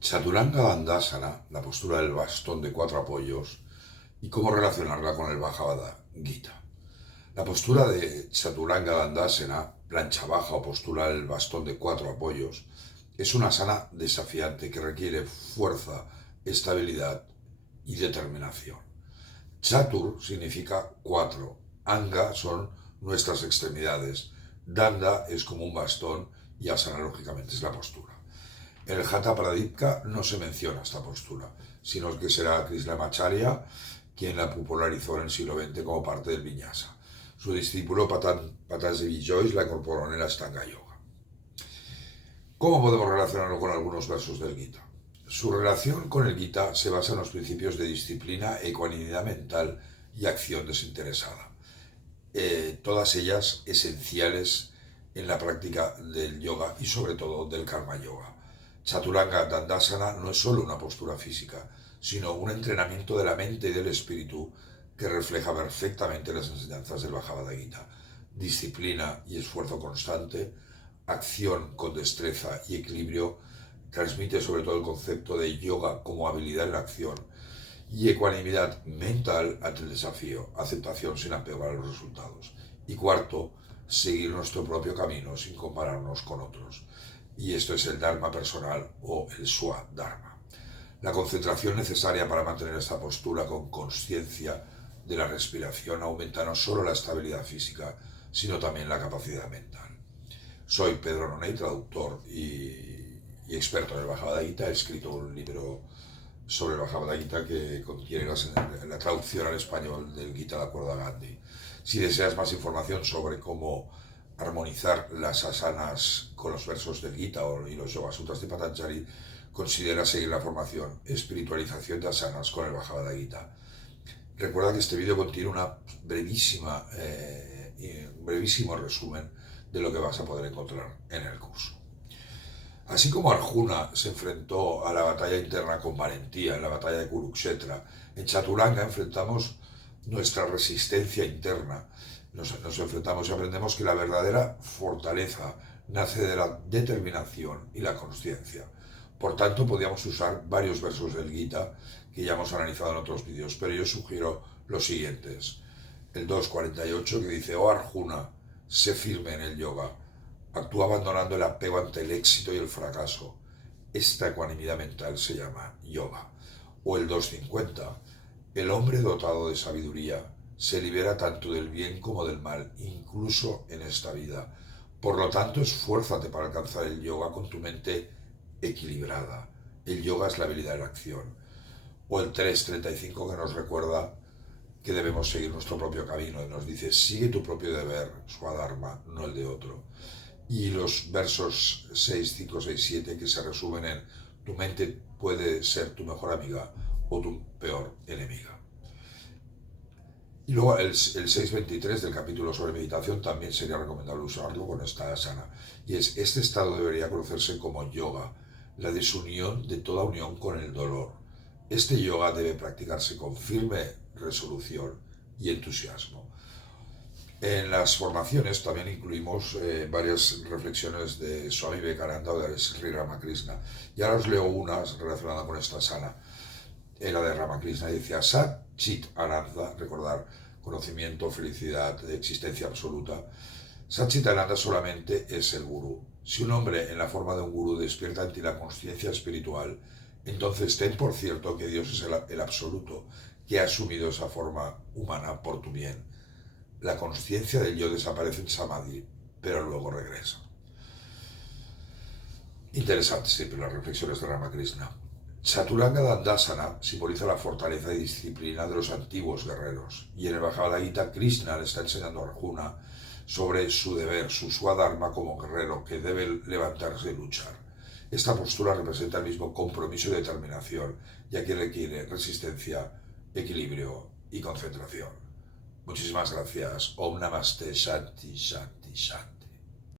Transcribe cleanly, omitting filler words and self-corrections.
Chaturanga Dandasana, la postura del bastón de cuatro apoyos, y cómo relacionarla con el Bhagavad Gita. La postura de Chaturanga Dandasana, plancha baja o postura del bastón de cuatro apoyos, es una asana desafiante que requiere fuerza, estabilidad y determinación. Chatur significa cuatro, Anga son nuestras extremidades, Danda es como un bastón y asana lógicamente es la postura. En el Hatha Pradipika no se menciona esta postura, sino que será Krishnamacharya quien la popularizó en el siglo XX como parte del Vinyasa. Su discípulo Patanjali Jois la incorporó en el Ashtanga Yoga. ¿Cómo podemos relacionarlo con algunos versos del Gita? Su relación con el Gita se basa en los principios de disciplina, ecuanimidad mental y acción desinteresada. Todas ellas esenciales en la práctica del yoga y sobre todo del karma yoga. Chaturanga Dandasana no es solo una postura física, sino un entrenamiento de la mente y del espíritu que refleja perfectamente las enseñanzas del Bhagavad Gita. Disciplina y esfuerzo constante, acción con destreza y equilibrio, transmite sobre todo el concepto de yoga como habilidad en la acción y ecuanimidad mental ante el desafío, aceptación sin apego a los resultados. Y cuarto, seguir nuestro propio camino sin compararnos con otros. Y esto es el Dharma personal o el Swadharma. La concentración necesaria para mantener esta postura con conciencia de la respiración aumenta no solo la estabilidad física, sino también la capacidad mental. Soy Pedro Noney, traductor y experto en el Bhagavad Gita. He escrito un libro sobre el Bhagavad Gita que contiene la traducción al español del Gita de acuerdo a Gandhi. Si deseas más información sobre cómo armonizar las asanas con los versos del Gita y los Yoga Sutras de Patanjali, considera seguir la formación Espiritualización de Asanas con el Bhagavad Gita. Recuerda que este vídeo contiene un brevísimo resumen de lo que vas a poder encontrar en el curso. Así como Arjuna se enfrentó a la batalla interna con valentía en la batalla de Kurukshetra, en Chaturanga enfrentamos nuestra resistencia interna. Nos enfrentamos y aprendemos que la verdadera fortaleza nace de la determinación y la consciencia. Por tanto, podríamos usar varios versos del Gita que ya hemos analizado en otros vídeos, pero yo sugiero los siguientes. El 2.48 que dice: oh Arjuna, sé firme en el yoga. Actúa abandonando el apego ante el éxito y el fracaso. Esta ecuanimidad mental se llama yoga. O el 2.50. El hombre dotado de sabiduría se libera tanto del bien como del mal, incluso en esta vida. Por lo tanto, esfuérzate para alcanzar el yoga con tu mente equilibrada. El yoga es la habilidad de la acción. O el 3.35 que nos recuerda que debemos seguir nuestro propio camino y nos dice: sigue tu propio deber, Swadharma, no el de otro. Y los versos 6, 5, 6, 7 que se resumen en: tu mente puede ser tu mejor amiga o tu peor enemiga. Y luego el 6.23 del capítulo sobre meditación también sería recomendable usarlo con esta asana. Y es: este estado debería conocerse como yoga, la desunión de toda unión con el dolor. Este yoga debe practicarse con firme resolución y entusiasmo. En las formaciones también incluimos varias reflexiones de Swami Vivekananda o de Sri Ramakrishna. Y ahora os leo unas relacionadas con esta asana. La de Ramakrishna decía: Sat Chit Ananda, recordar, conocimiento, felicidad, existencia absoluta. Sat Chit Ananda solamente es el gurú. Si un hombre en la forma de un gurú despierta en ti la conciencia espiritual, entonces ten por cierto que Dios es el absoluto, que ha asumido esa forma humana por tu bien. La conciencia del yo desaparece en Samadhi, pero luego regresa. Interesante siempre las reflexiones de Ramakrishna. Chaturanga Dandasana simboliza la fortaleza y disciplina de los antiguos guerreros, y en el Bhagavad Gita Krishna le está enseñando a Arjuna sobre su deber, su Swadharma como guerrero que debe levantarse y luchar. Esta postura representa el mismo compromiso y determinación, ya que requiere resistencia, equilibrio y concentración. Muchísimas gracias. Om Namaste Shanti Shanti Shanti.